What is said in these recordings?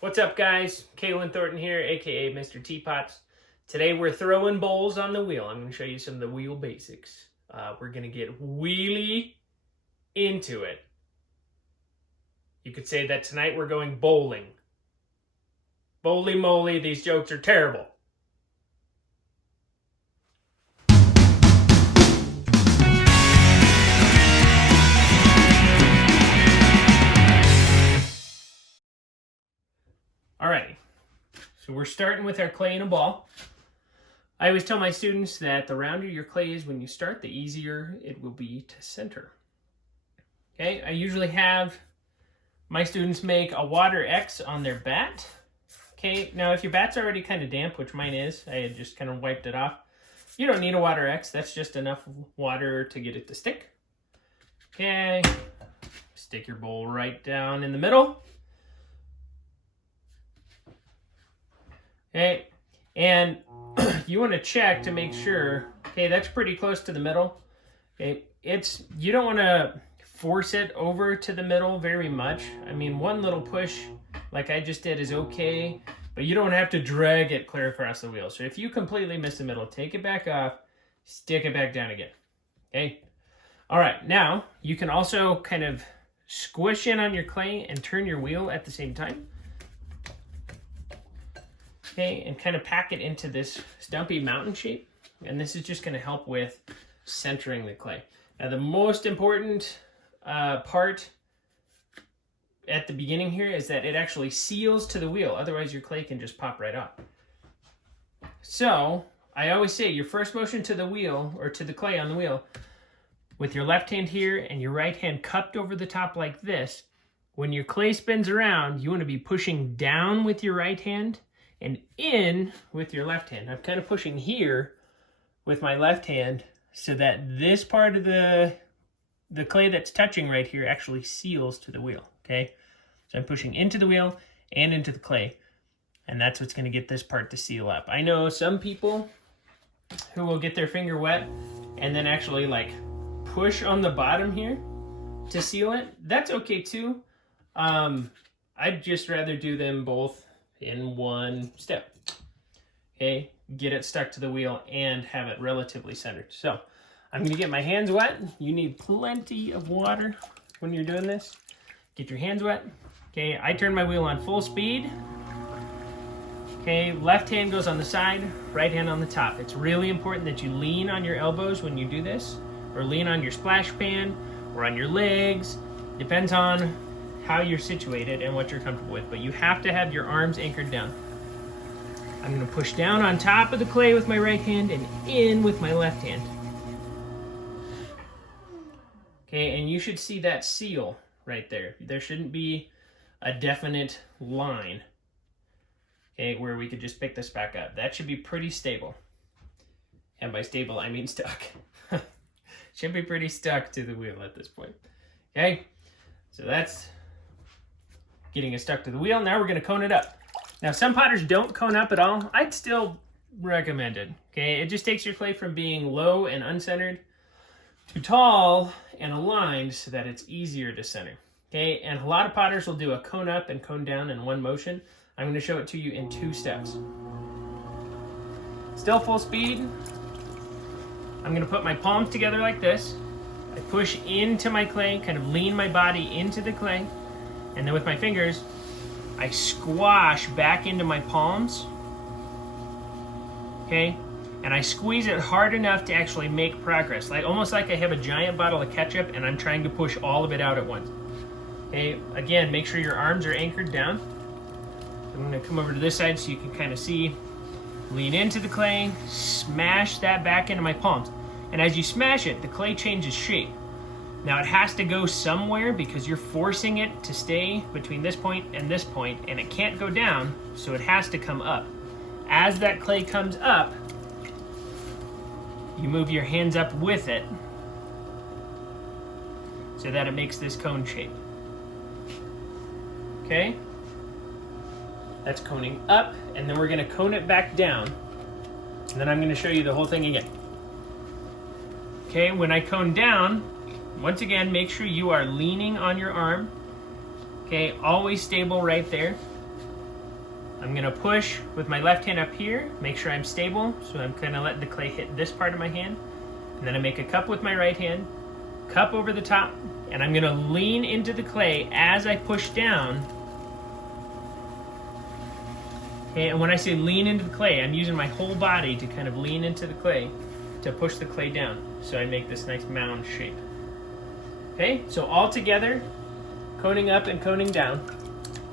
What's up, guys? Kalen Thornton here, aka Mr. Teapots. Today we're throwing bowls on the wheel. I'm going to show you some of the wheel basics. We're going to get wheelie into it. You could say that tonight we're going bowling. Bowly moly, these jokes are terrible. Alrighty, so we're starting with our clay in a ball. I always tell my students that the rounder your clay is when you start, the easier it will be to center. Okay, I usually have my students make a water X on their bat. Okay, now if your bat's already kind of damp, which mine is, I had just kind of wiped it off. You don't need a water X, that's just enough water to get it to stick. Okay, stick your bowl right down in the middle. Okay, and you want to check to make sure, okay, that's pretty close to the middle. Okay, you don't want to force it over to the middle very much. I mean, one little push like I just did is okay, but you don't have to drag it clear across the wheel. So if you completely miss the middle, take it back off, stick it back down again. Okay, all right, now you can also kind of squish in on your clay and turn your wheel at the same time. Okay, and kind of pack it into this stumpy mountain shape. And this is just going to help with centering the clay. Now, the most important part at the beginning here is that it actually seals to the wheel. Otherwise, your clay can just pop right off. So, I always say your first motion to the wheel, or to the clay on the wheel, with your left hand here and your right hand cupped over the top like this, when your clay spins around, you want to be pushing down with your right hand and in with your left hand. I'm kind of pushing here with my left hand so that this part of the clay that's touching right here actually seals to the wheel, okay? So I'm pushing into the wheel and into the clay, and that's what's going to get this part to seal up. I know some people who will get their finger wet and then actually like push on the bottom here to seal it. That's okay too. I'd just rather do them both in one step. Okay, get it stuck to the wheel and have it relatively centered. So I'm going to get my hands wet. You need plenty of water when you're doing this. Get your hands wet. Okay, I turn my wheel on full speed. Okay, left hand goes on the side, right hand on the top. It's really important that you lean on your elbows when you do this, or lean on your splash pan, or on your legs. Depends on how you're situated and what you're comfortable with, but you have to have your arms anchored down. I'm going to push down on top of the clay with my right hand and in with my left hand. Okay, and you should see that seal right there. There shouldn't be a definite line, okay, where we could just pick this back up. That should be pretty stable. And by stable, I mean stuck. Should be pretty stuck to the wheel at this point. Okay, so that's getting it stuck to the wheel. Now we're going to cone it up. Now, some potters don't cone up at all. I'd still recommend it. Okay, it just takes your clay from being low and uncentered to tall and aligned so that it's easier to center. Okay, and a lot of potters will do a cone up and cone down in one motion. I'm going to show it to you in 2 steps. Still full speed. I'm going to put my palms together like this. I push into my clay, kind of lean my body into the clay. And then with my fingers, I squash back into my palms, okay? And I squeeze it hard enough to actually make progress, like almost like I have a giant bottle of ketchup and I'm trying to push all of it out at once. Okay, again, make sure your arms are anchored down. I'm gonna come over to this side so you can kind of see. Lean into the clay, smash that back into my palms. And as you smash it, the clay changes shape. Now it has to go somewhere because you're forcing it to stay between this point, and it can't go down, so it has to come up. As that clay comes up, you move your hands up with it so that it makes this cone shape. Okay? That's coning up, and then we're going to cone it back down, and then I'm going to show you the whole thing again. Okay, when I cone down, once again, make sure you are leaning on your arm. Okay, always stable right there. I'm gonna push with my left hand up here, make sure I'm stable, so I'm kind of letting the clay hit this part of my hand. And then I make a cup with my right hand, cup over the top, and I'm gonna lean into the clay as I push down. Okay, and when I say lean into the clay, I'm using my whole body to kind of lean into the clay to push the clay down. So I make this nice mound shape. Okay, so all together, coning up and coning down.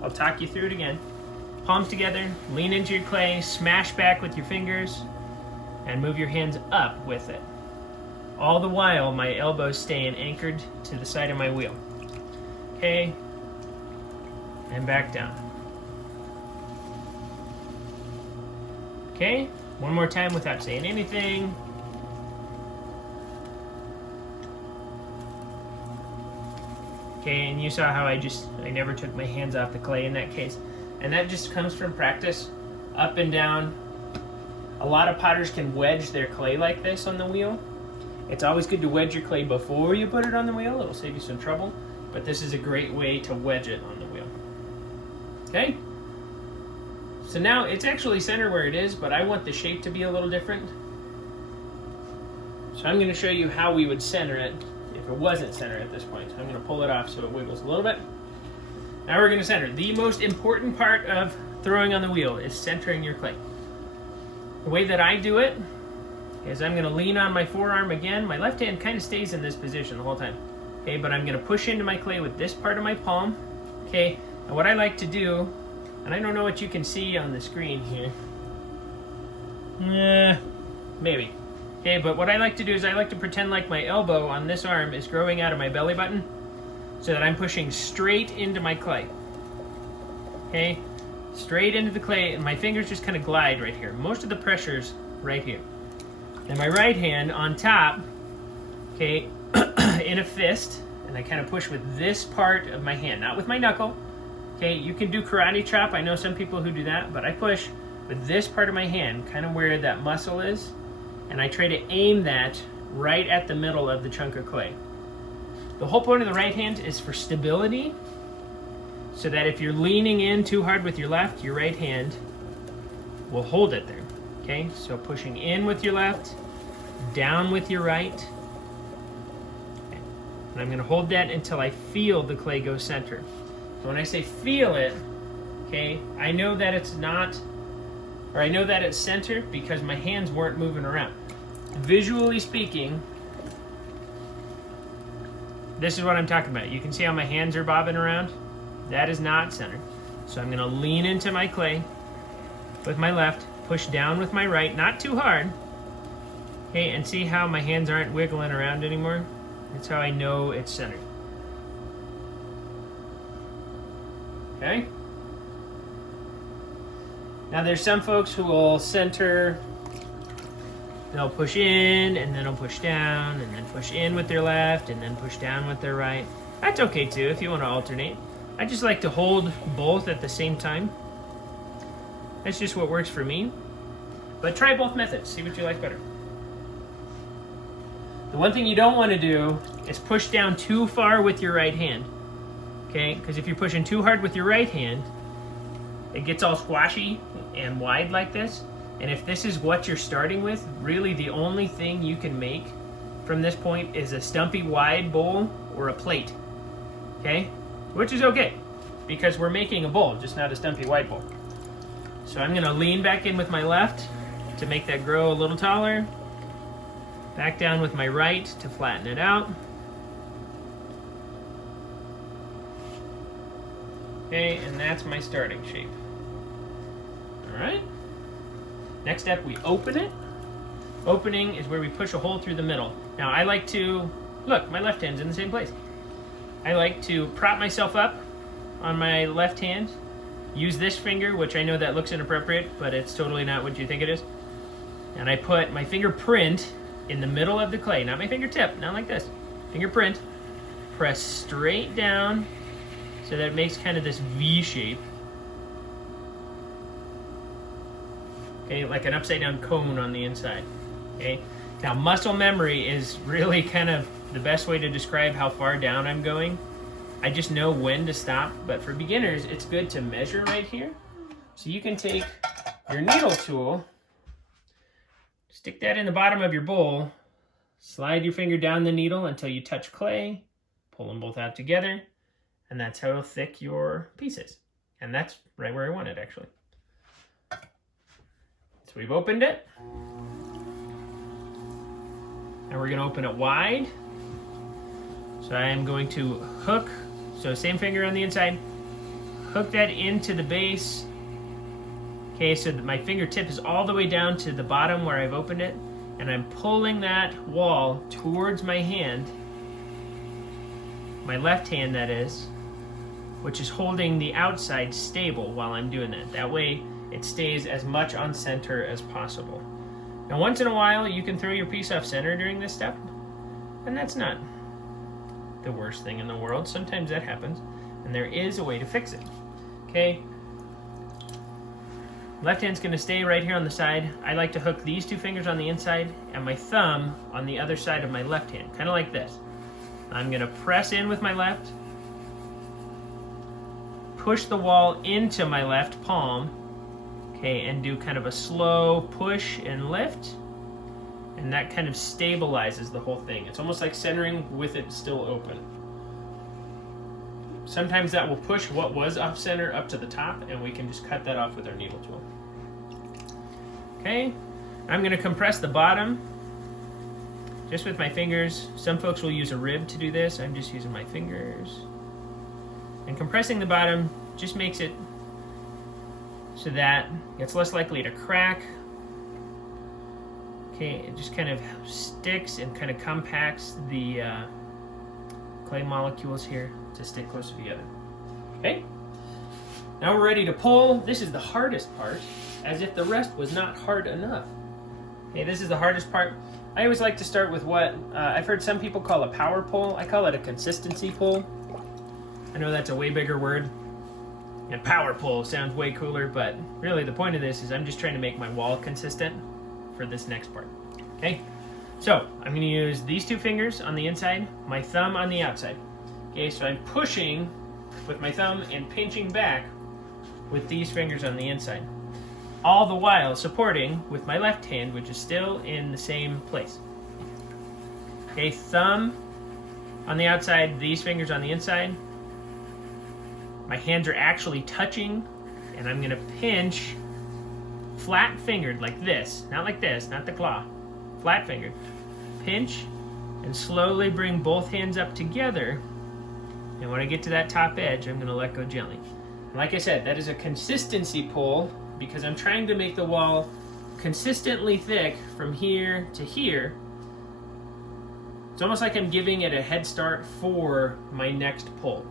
I'll talk you through it again. Palms together, lean into your clay, smash back with your fingers, and move your hands up with it. All the while, my elbows staying anchored to the side of my wheel. Okay, and back down. Okay, one more time without saying anything. Okay, and you saw how I never took my hands off the clay in that case. And that just comes from practice, up and down. A lot of potters can wedge their clay like this on the wheel. It's always good to wedge your clay before you put it on the wheel. It'll save you some trouble, but this is a great way to wedge it on the wheel. Okay? So now it's actually centered where it is, but I want the shape to be a little different. So I'm going to show you how we would center it if it wasn't centered at this point. So I'm going to pull it off so it wiggles a little bit. Now we're going to center. The most important part of throwing on the wheel is centering your clay. The way that I do it is I'm going to lean on my forearm again. My left hand kind of stays in this position the whole time. Okay, but I'm going to push into my clay with this part of my palm. Okay, and what I like to do, and I don't know what you can see on the screen here. Maybe. Okay, but what I like to do is I like to pretend like my elbow on this arm is growing out of my belly button so that I'm pushing straight into my clay. Okay, straight into the clay, and my fingers just kind of glide right here. Most of the pressure's right here. And my right hand on top, okay, in a fist, and I kind of push with this part of my hand, not with my knuckle. Okay, you can do karate chop. I know some people who do that, but I push with this part of my hand, kind of where that muscle is, and I try to aim that right at the middle of the chunk of clay. The whole point of the right hand is for stability, so that if you're leaning in too hard with your left, your right hand will hold it there. Okay, so pushing in with your left, down with your right. Okay. And I'm going to hold that until I feel the clay go center. So when I say feel it, okay, I know that it's not, or I know that it's centered because my hands weren't moving around. Visually speaking, this is what I'm talking about. You can see how my hands are bobbing around. That is not centered. So I'm going to lean into my clay with my left, push down with my right, not too hard. Okay, and see how my hands aren't wiggling around anymore? That's how I know it's centered. Okay? Now there's some folks who will center, they'll push in, and then they'll push down, and then push in with their left, and then push down with their right. That's okay too, if you want to alternate. I just like to hold both at the same time. That's just what works for me. But try both methods, see what you like better. The one thing you don't want to do is push down too far with your right hand. Okay, because if you're pushing too hard with your right hand, it gets all squashy and wide like this. And if this is what you're starting with, really the only thing you can make from this point is a stumpy wide bowl or a plate. Okay, which is okay because we're making a bowl, just not a stumpy wide bowl. So I'm going to lean back in with my left to make that grow a little taller. Back down with my right to flatten it out. Okay, and that's my starting shape. All right. Next step, we open it. Opening is where we push a hole through the middle. Now I like to, look, my left hand's in the same place. I like to prop myself up on my left hand, use this finger, which I know that looks inappropriate, but it's totally not what you think it is. And I put my fingerprint in the middle of the clay, not my fingertip, not like this. Fingerprint, press straight down so that it makes kind of this V shape. Okay, like an upside down cone on the inside. Okay, now muscle memory is really kind of the best way to describe how far down I'm going. I just know when to stop, but for beginners, it's good to measure right here. So you can take your needle tool, stick that in the bottom of your bowl, slide your finger down the needle until you touch clay, pull them both out together, and that's how thick your piece is. And that's right where I want it, actually. So we've opened it. And we're gonna open it wide. So I am going to hook, so same finger on the inside, hook that into the base. Okay, so my fingertip is all the way down to the bottom where I've opened it, and I'm pulling that wall towards my hand, my left hand that is, which is holding the outside stable while I'm doing that. That way it stays as much on center as possible. Now once in a while you can throw your piece off center during this step, and that's not the worst thing in the world. Sometimes that happens, and there is a way to fix it. Okay, left hand's gonna stay right here on the side. I like to hook these two fingers on the inside and my thumb on the other side of my left hand, kind of like this. I'm gonna press in with my left, push the wall into my left palm, okay, and do kind of a slow push and lift, and that kind of stabilizes the whole thing. It's almost like centering with it still open. Sometimes that will push what was off center up to the top, and we can just cut that off with our needle tool. Okay, I'm gonna compress the bottom just with my fingers. Some folks will use a rib to do this. I'm just using my fingers. And compressing the bottom just makes it so that it's less likely to crack. Okay, it just kind of sticks and kind of compacts the clay molecules here to stick closer together. Okay, now we're ready to pull. This is the hardest part, as if the rest was not hard enough. Okay, this is the hardest part. I always like to start with what I've heard some people call a power pull. I call it a consistency pull. I know that's a way bigger word, and power pull sounds way cooler, but really the point of this is I'm just trying to make my wall consistent for this next part. Okay, so I'm going to use these two fingers on the inside, my thumb on the outside. Okay, so I'm pushing with my thumb and pinching back with these fingers on the inside, all the while supporting with my left hand, which is still in the same place. Okay, thumb on the outside, these fingers on the inside. My hands are actually touching, and I'm gonna pinch flat fingered like this, not like this, not the claw, flat fingered. Pinch and slowly bring both hands up together, and when I get to that top edge, I'm gonna let go gently. And like I said, that is a consistency pull because I'm trying to make the wall consistently thick from here to here. It's almost like I'm giving it a head start for my next pull.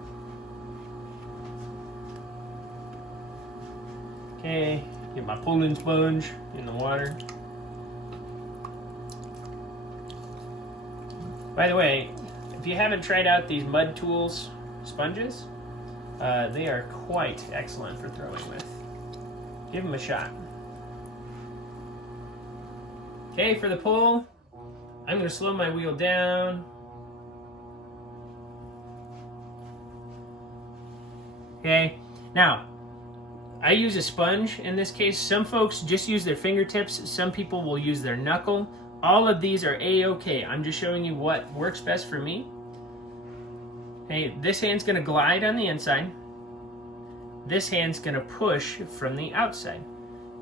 Okay, get my pulling sponge in the water. By the way, if you haven't tried out these Mud Tools sponges, they are quite excellent for throwing with. Give them a shot. Okay, for the pull, I'm going to slow my wheel down. Okay, now, I use a sponge in this case. Some folks just use their fingertips. Some people will use their knuckle. All of these are A-okay. I'm just showing you what works best for me. Okay, this hand's gonna glide on the inside. This hand's gonna push from the outside.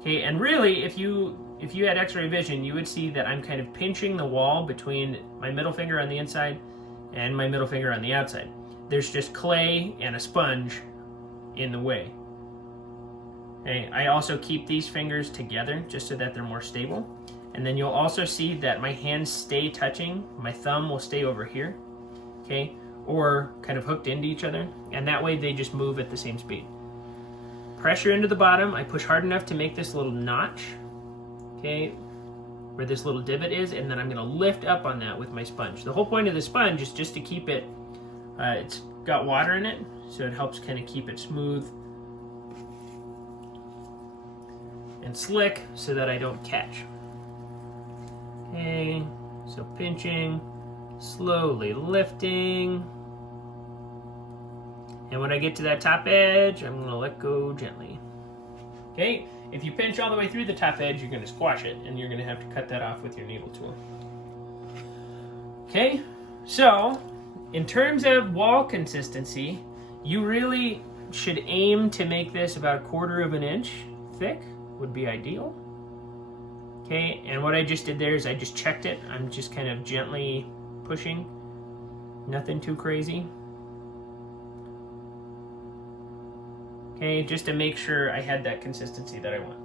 Okay, and really, if you had X-ray vision, you would see that I'm kind of pinching the wall between my middle finger on the inside and my middle finger on the outside. There's just clay and a sponge in the way. Okay, I also keep these fingers together just so that they're more stable. And then you'll also see that my hands stay touching. My thumb will stay over here, okay, or kind of hooked into each other. And that way they just move at the same speed. Pressure into the bottom. I push hard enough to make this little notch, okay, where this little divot is. And then I'm gonna lift up on that with my sponge. The whole point of the sponge is just to keep it, it's got water in it, so it helps kind of keep it smooth and slick so that I don't catch. Okay, so pinching, slowly lifting. And when I get to that top edge, I'm gonna let go gently. Okay, if you pinch all the way through the top edge, you're going to squash it, and you're going to have to cut that off with your needle tool. Okay, so in terms of wall consistency, you really should aim to make this about 1/4 of an inch thick, would be ideal. Okay, and what I just did there is I just checked it. I'm just kind of gently pushing, nothing too crazy. Okay, just to make sure I had that consistency that I want.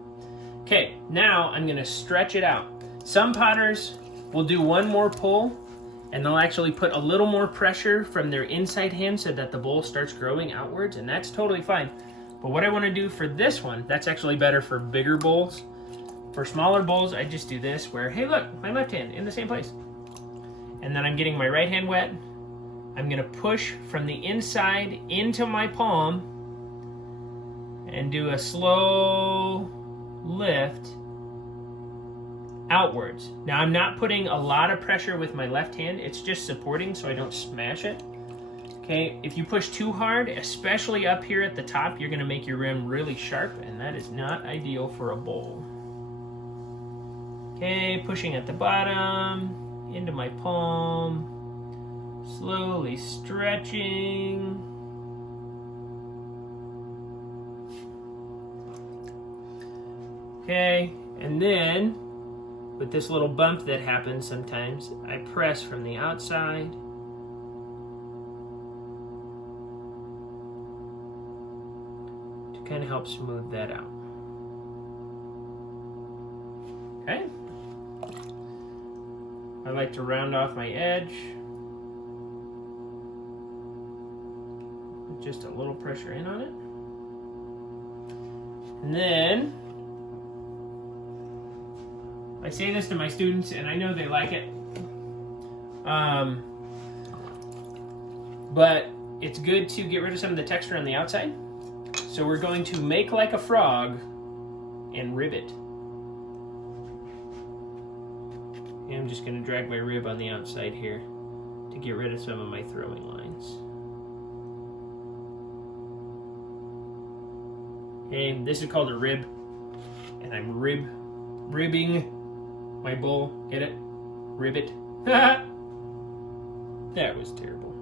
Okay, now I'm gonna stretch it out. Some potters will do one more pull and they'll actually put a little more pressure from their inside hand so that the bowl starts growing outwards, and that's totally fine. But what I wanna do for this one, that's actually better for bigger bowls. For smaller bowls, I just do this where, hey look, my left hand in the same place. And then I'm getting my right hand wet. I'm gonna push from the inside into my palm and do a slow lift outwards. Now I'm not putting a lot of pressure with my left hand, it's just supporting so I don't smash it. Okay, if you push too hard, especially up here at the top, you're gonna make your rim really sharp, and that is not ideal for a bowl. Okay, pushing at the bottom, into my palm, slowly stretching. Okay, and then with this little bump that happens sometimes, I press from the outside. To kind of help smooth that out. Okay. I like to round off my edge. With just a little pressure in on it. And then I say this to my students, and I know they like it, but it's good to get rid of some of the texture on the outside. So we're going to make like a frog and rivet. And I'm just going to drag my rib on the outside here to get rid of some of my throwing lines. Okay, this is called a rib, and I'm ribbing my bowl. Get it? Ribbit. That was terrible.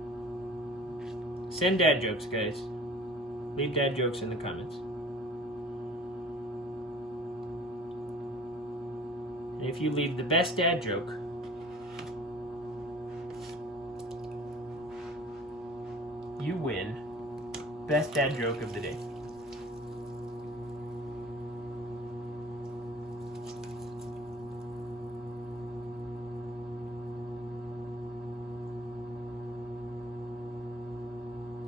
Send dad jokes, guys. Leave dad jokes in the comments. And if you leave the best dad joke, you win best dad joke of the day.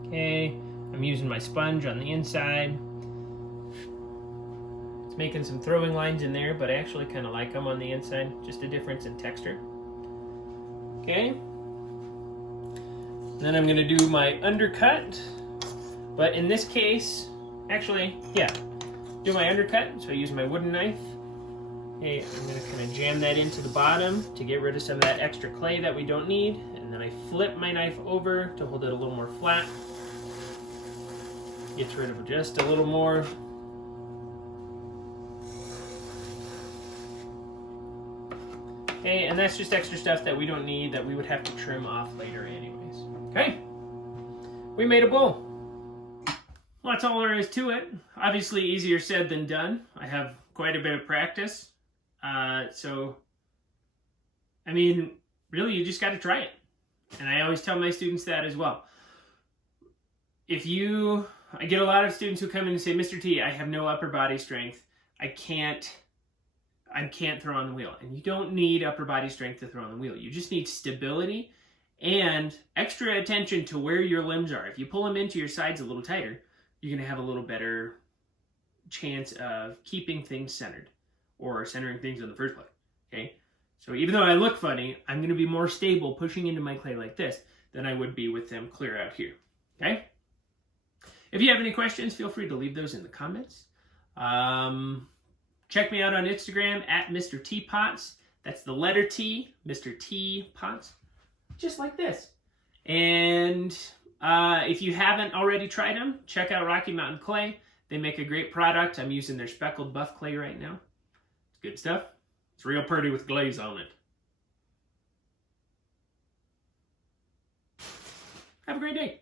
Okay, I'm using my sponge on the inside. It's making some throwing lines in there, but I actually kind of like them on the inside. Just a difference in texture. Okay. Then I'm going to do my undercut. But in this case, actually, yeah, do my undercut. So I use my wooden knife. Okay, I'm going to kind of jam that into the bottom to get rid of some of that extra clay that we don't need. And then I flip my knife over to hold it a little more flat. Gets rid of just a little more. Okay, and that's just extra stuff that we don't need that we would have to trim off later anyways. Okay, we made a bowl. Well, that's all there is to it. Obviously easier said than done. I have quite a bit of practice. So, I mean, really you just got to try it. And I always tell my students that as well. I get a lot of students who come in and say, Mr. T, I have no upper body strength. I can't throw on the wheel. And you don't need upper body strength to throw on the wheel. You just need stability and extra attention to where your limbs are. If you pull them into your sides a little tighter, you're going to have a little better chance of keeping things centered or centering things in the first place. Okay? So even though I look funny, I'm going to be more stable pushing into my clay like this than I would be with them clear out here. Okay? If you have any questions, feel free to leave those in the comments. Check me out on Instagram at Mr. T Potts. That's the letter T, Mr. T Potts. Just like this. And if you haven't already tried them, check out Rocky Mountain Clay. They They make a great product. I'm using their speckled buff clay right now. It's good stuff. It's real pretty with glaze on it. Have a great day.